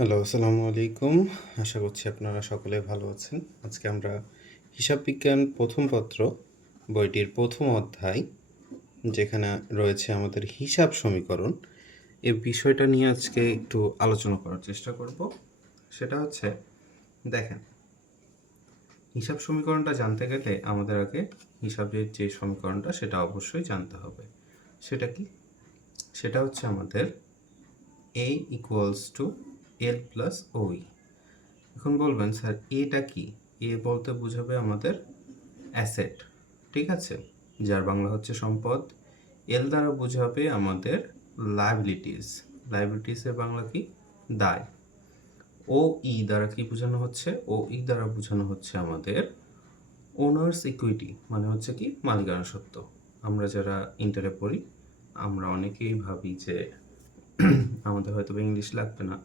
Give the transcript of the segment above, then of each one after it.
Hello, আসসালামু আলাইকুম। আশা করছি আপনারা সকলে ভালো আছেন। আজকে আমরা হিসাব বিজ্ঞান প্রথম পত্র বইটির প্রথম অধ্যায়, যেখানে রয়েছে আমাদের হিসাব সমীকরণ, এই বিষয়টা নিয়ে আজকে একটু আলোচনা করার চেষ্টা করব। সেটা হচ্ছে, দেখেন, হিসাব সমীকরণটা জানতে গেলে আমাদের আগে হিসাবের যে সমীকরণটা সেটা অবশ্যই জানতে হবে। সেটা কি? সেটা হচ্ছে আমাদের a = l + OE। এখন বলবেন, স্যার এটা কি? এ বলতে বোঝাবে আমাদের অ্যাসেট, ঠিক আছে, যার বাংলা হচ্ছে সম্পদ। এল দ্বারা বোঝাবে আমাদের লায়াবিলিটিস, লায়াবিলিটিসের বাংলা কি? দায়। ও ই দ্বারা কি বোঝানো হচ্ছে? ও ই দ্বারা বোঝানো হচ্ছে আমাদের ওনার্স ইকুইটি, মানে হচ্ছে কি মালিকানা সত্ত্ব। আমরা যারা ইন্টারে পড়ি আমরা অনেকেই ভাবি যে আমাদের হয়তো ইংলিশ লাগবে না,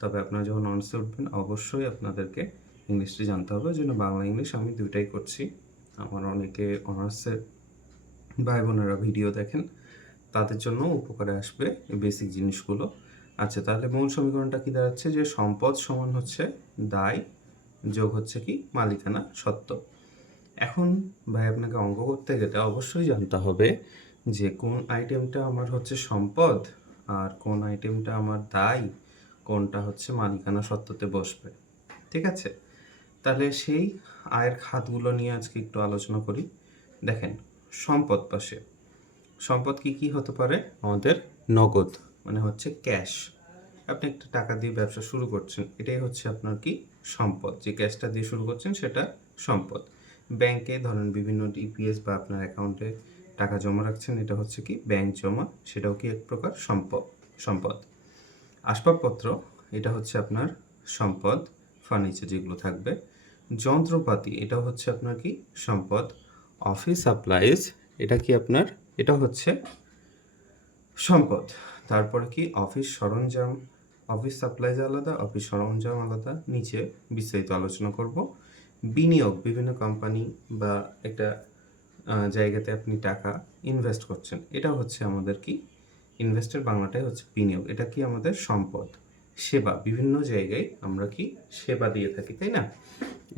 তবে আপনারা যখন অনার্সে উঠবেন অবশ্যই আপনাদেরকে ইংলিশটি জানতে হবে। ওই জন্য বাংলা ইংলিশ আমি দুইটাই করছি। আমার অনেকে অনার্সের ভাই বোনেরা ভিডিও দেখেন, তাদের জন্য উপকারে আসবে এই বেসিক জিনিসগুলো। আচ্ছা, তাহলে মূল সমীকরণটা কি দাঁড়াচ্ছে? যে সম্পদ সমান হচ্ছে দায় যোগ হচ্ছে কি মালিকানা সত্ত্ব। এখন ভাই আপনাকে অঙ্ক করতে গেলে অবশ্যই জানতে হবে যে কোন আইটেমটা আমার হচ্ছে সম্পদ আর কোন আইটেমটা আমার দায়, কোনটা হচ্ছে মালিকানা সত্ত্বতে বসবে, ঠিক আছে? তাহলে সেই আয়ের খাতগুলো নিয়ে আজকে একটু আলোচনা করি। দেখেন, সম্পদ পাশে সম্পদ কি কি হতে পারে? আমাদের নগদ, মানে হচ্ছে ক্যাশ। আপনি একটা টাকা দিয়ে ব্যবসা শুরু করছেন, এটাই হচ্ছে আপনার কি সম্পদ। যে ক্যাশটা দিয়ে শুরু করছেন সেটা সম্পদ। ব্যাংকে ধরেন বিভিন্ন ডিপিএস বা আপনার অ্যাকাউন্টে টাকা জমা রাখছেন, এটা হচ্ছে কি ব্যাংক জমা, সেটাও কি এক প্রকার সম্পদ। আসবাবপত্র, এটা হচ্ছে আপনার সম্পদ, ফার্নিচার যেগুলো থাকবে। যন্ত্রপাতি, এটা হচ্ছে আপনার কি সম্পদ। অফিস সাপ্লাইজ, এটা কি আপনার, এটা হচ্ছে সম্পদ। তারপরে কি অফিস সরঞ্জাম, অফিস সাপ্লাইজ আলাদা, অফিস সরঞ্জাম আলাদা, নিচে বিস্তারিত আলোচনা করব। বিনিয়োগ, বিভিন্ন কোম্পানি বা একটা জায়গাতে আপনি টাকা ইনভেস্ট করছেন, এটা হচ্ছে আমাদের কি ইনভেস্টের বাংলাটাই হচ্ছে বিনিয়োগ, এটা কি আমাদের সম্পদ। সেবা, বিভিন্ন জায়গায় আমরা কি সেবা দিয়ে থাকি, তাই না?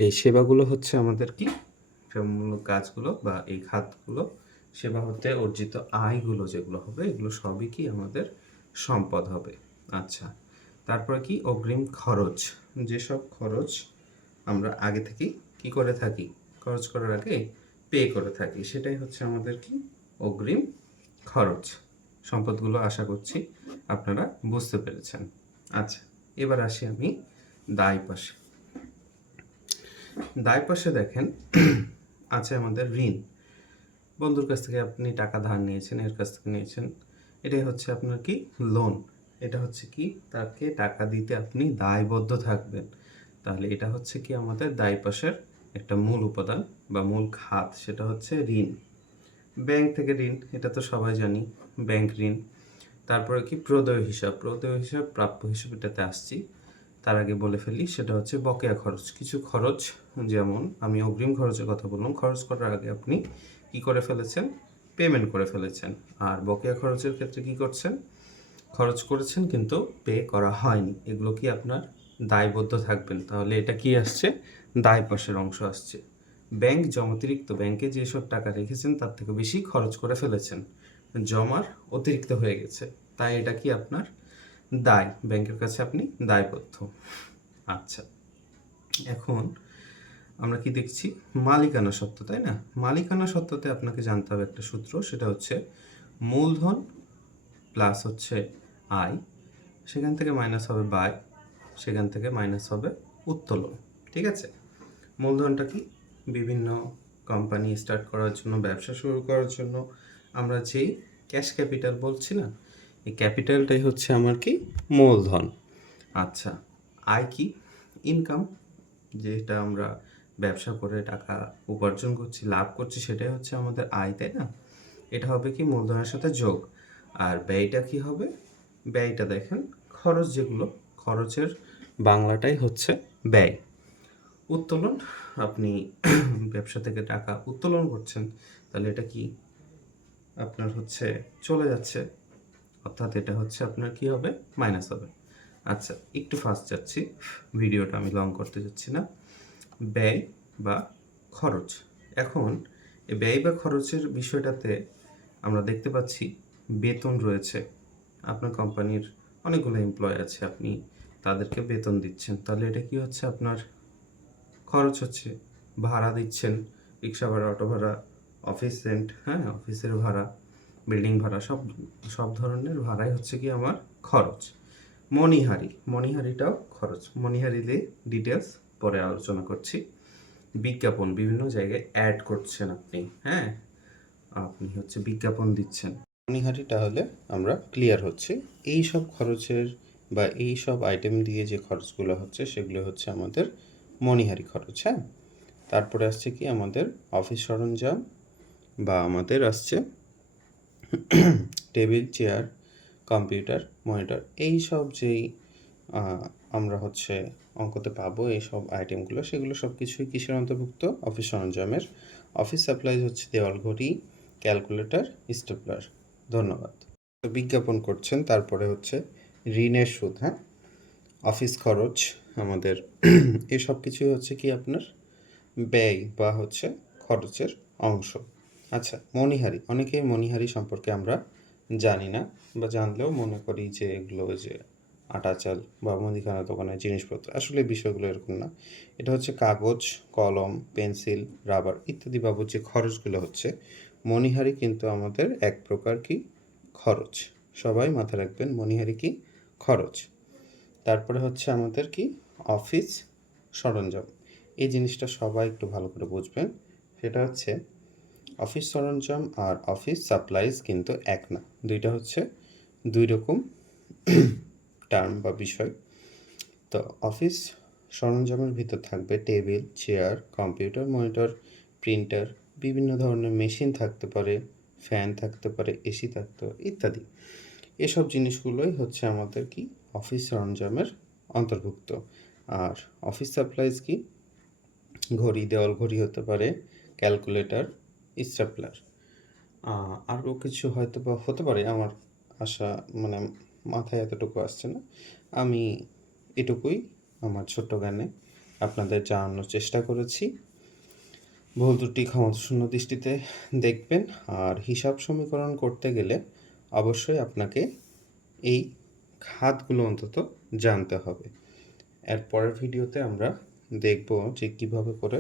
এই সেবাগুলো হচ্ছে আমাদের কি সেবামূলক কাজগুলো বা এই খাতগুলো, সেবা হতে অর্জিত আয়গুলো যেগুলো হবে, এগুলো সবই কি আমাদের সম্পদ হবে। আচ্ছা, তারপরে কি অগ্রিম খরচ, যেসব খরচ আমরা আগে থেকে কি করে থাকি, খরচ করার আগে পে করে থাকি, সেটাই হচ্ছে আমাদের কি অগ্রিম খরচ। সম্পদগুলো আশা করছি আপনারা বুঝতে পেরেছেন। আচ্ছা, এবার আসি আমি দায় পাশে। দায় পাশে দেখেন আছে আমাদের ঋণ। বন্ধুর কাছ থেকে আপনি টাকা ধার নিয়েছেন, এর কাছ থেকে নিয়েছেন, এটাই হচ্ছে আপনার কি লোন। এটা হচ্ছে কি তাকে টাকা দিতে আপনি দায়বদ্ধ থাকবেন। তাহলে এটা হচ্ছে কি আমাদের দায় পাশের একটা মূল উপাদান বা মূল খাত, সেটা হচ্ছে ঋণ। ব্যাংক থেকে ঋণ, এটা তো সবাই জানি, ব্যাংক ঋণ। তারপরে কি প্রদেয় হিসাব, প্রদেয় হিসাব প্রাপ্য হিসাব, এটাতে আসছি। তার আগে বলে ফেলি, সেটা হচ্ছে বকেয়া খরচ। কিছু খরচ, যেমন আমি অগ্রিম খরচের কথা বললাম, খরচ করার আগে আপনি কি করে ফেলেছেন? পেমেন্ট করে ফেলেছেন। আর বকেয়া খরচের ক্ষেত্রে কি করছেন? খরচ করেছেন কিন্তু পে করা হয়নি, এগুলো কি আপনার দায়বদ্ধ থাকবেন। তাহলে এটা কি আসছে? দায় পাশের অংশ আসছে। ব্যাংক অতিরিক্ত, ব্যাংকে যেসব টাকা রেখেছেন তার থেকে বেশি খরচ করে ফেলেছেন, জমার অতিরিক্ত হয়ে গেছে, তাই এটা কি আপনার দায়, ব্যাংকের কাছে আপনি দায়বদ্ধ। আচ্ছা, এখন আমরা কি দেখছি? মালিকানা সত্ত্ব, তাই না? মালিকানা সত্ত্বতে আপনাকে জানতে হবে একটা সূত্র, সেটা হচ্ছে মূলধন প্লাস হচ্ছে আয়, সেখান থেকে মাইনাস হবে ব্যয়, সেখান থেকে মাইনাস হবে উত্তোলন, ঠিক আছে? মূলধনটা কি? বিভিন্ন কোম্পানি স্টার্ট করার জন্য, ব্যবসা শুরু করার জন্য আমরা যেই ক্যাশ ক্যাপিটাল বলছি না, এই ক্যাপিটালটাই হচ্ছে আমার কি মূলধন। আচ্ছা, আয় কি? ইনকাম, যেটা আমরা ব্যবসা করে টাকা উপার্জন করছি, লাভ করছি, সেটাই হচ্ছে আমাদের আয়, তাই না? এটা হবে কি মূলধনের সাথে যোগ। আর ব্যয়টা কি হবে? ব্যয়টা দেখেন, খরচ যেগুলো, খরচের বাংলাটাই হচ্ছে ব্যয়। উত্তোলন, আপনি ব্যবসা থেকে টাকা উত্তোলন করছেন, তাহলে এটা কি আপনার হচ্ছে চলে যাচ্ছে, অর্থাৎ এটা হচ্ছে আপনার কি হবে? মাইনাস হবে। আচ্ছা, একটু ফাস্ট যাচ্ছি। ভিডিওটা আমি লং করতে যাচ্ছি না। ব্যয় বা খরচ। এখন এই ব্যয় বা খরচের বিষয়টাতে আমরা দেখতে পাচ্ছি বেতন রয়েছে। আপনার কোম্পানির অনেকগুলো এমপ্লয়ি আছে। আপনি তাদেরকে বেতন দিচ্ছেন। তাহলে এটা কি হচ্ছে? আপনার খরচ হচ্ছে। ভাড়া দিচ্ছেন, রিক্সা ভাড়া, অটো ভাড়া, অফিস রেন্ট, হ্যাঁ? অফিসের ভাড়া, বিল্ডিং ভাড়া, সব ধরনের ভাড়াই হচ্ছে গিয়ে আমার খরচ। মণিহারিটাও খরচ। মণিহারিতে ডিটেলস পরে আলোচনা করছি। বিজ্ঞাপন বিভিন্ন জায়গায় অ্যাড করছেন আপনি, হ্যাঁ? আপনি হচ্ছে বিজ্ঞাপন দিচ্ছেন। মণিহারিটা হলে আমরা ক্লিয়ার হচ্ছি। এই সব খরচের বা এই সব আইটেম দিয়ে যে খরচগুলো হচ্ছে সেগুলো হচ্ছে আমাদের মণিহারি খরচ, হ্যাঁ? তারপরে আসছে কি আমাদের অফিস সরঞ্জাম বা আমাদের আসছে টেবিল, চেয়ার, কম্পিউটার, মনিটর, এই সব যেই আমরা হচ্ছে অঙ্কতে পাবো এইসব আইটেমগুলো, সেগুলো সব কিছুই কিসের অন্তর্ভুক্ত? অফিস সরঞ্জামের। অফিস সাপ্লাইজ হচ্ছে দেওয়াল ঘড়ি, ক্যালকুলেটর, স্টেপলার। ধন্যবাদ। তো বিজ্ঞাপন করছেন, তারপরে হচ্ছে ঋণের সুদ, হ্যাঁ? অফিস খরচ আমাদের এসব কিছুই হচ্ছে কি আপনার ব্যয় বা হচ্ছে খরচের অংশ। আচ্ছা, মণিহারি। অনেকেই মণিহারি সম্পর্কে আমরা জানি না বা জানলেও মনে করি যে এগুলো ওই যে আটা চাল বা মুদিখানা দোকানের জিনিসপত্র। আসলে বিষয়গুলো এরকম না। এটা হচ্ছে কাগজ, কলম, পেন্সিল, রাবার ইত্যাদি বাবদ যে খরচগুলো হচ্ছে, মণিহারি কিন্তু আমাদের এক প্রকার কি খরচ। সবাই মাথায় রাখবেন মণিহারি কি খরচ। তারপরে হচ্ছে আমাদের কি অফিস সরঞ্জাম। এই জিনিসটা সবাই একটু ভালো করে বুঝবেন। সেটা হচ্ছে অফিস সরঞ্জাম আর অফিস সাপ্লাইজ কিন্তু এক না। দুইটা হচ্ছে দুই রকম টার্ম বা বিষয়। তো অফিস সরঞ্জামের ভিতর থাকবে table, chair, computer, monitor, printer, বিভিন্ন ধরনের মেশিন থাকতে পারে, ফ্যান থাকতে পারে, এসি থাকতে পারে ইত্যাদি। এসব জিনিসগুলোই হচ্ছে আমাদের কি অফিস সরঞ্জামের অন্তর্ভুক্ত। আর অফিস সাপ্লাইজ কি? ঘড়ি, দেওয়াল ঘড়ি হতে পারে, ক্যালকুলেটর, স্টেপলার। আরও কিছু হয়তো বা হতে পারে, আমার মানে মাথায় এতটুকু আসছে না। আমি এটুকুই আমার ছোট্ট জ্ঞানে আপনাদের জানানোর চেষ্টা করেছি। ভুল ত্রুটি ক্ষমাশূন্য দৃষ্টিতে দেখবেন। আর হিসাব সমীকরণ করতে গেলে অবশ্যই আপনাকে এই খাতগুলো অন্তত জানতে হবে। এর পরের ভিডিওতে আমরা দেখব যে কীভাবে করে